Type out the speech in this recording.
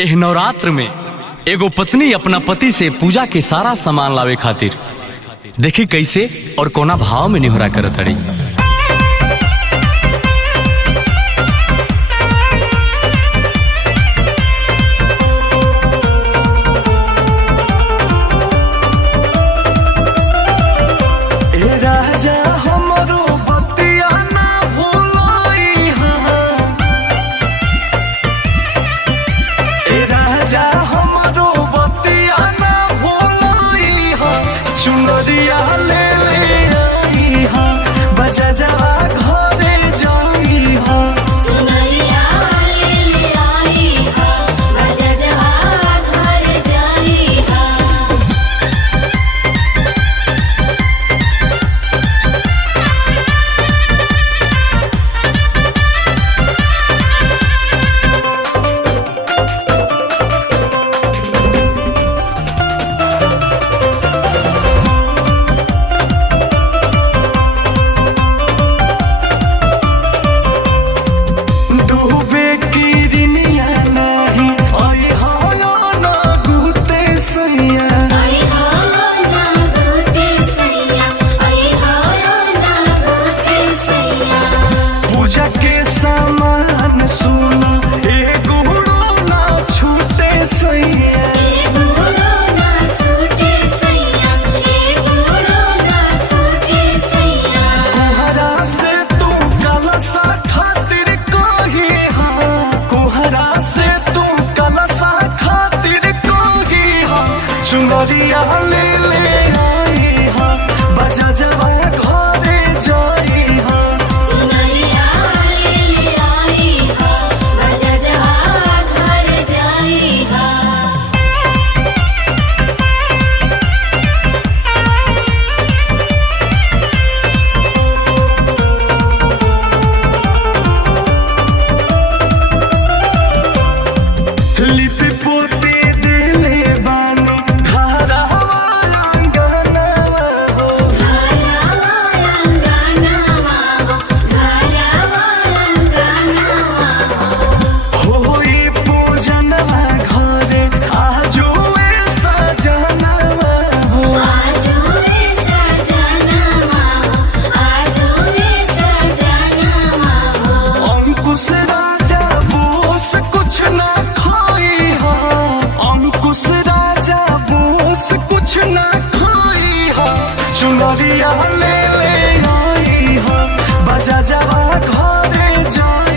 एह नवरात्र में एगो पत्नी अपना पति से पूजा के सारा सामान लावे खातिर देखी कैसे और कोना भाव में निहोरा करत हड़ी। चुनरिया ले ले आई हा बजा जवा घरे जाई हा। चुनरिया ले ले आई हा बजा जवा घरे जाई हा। लिपि पोती चुनरिया ले ले आई हा बजा जवा घरे जा।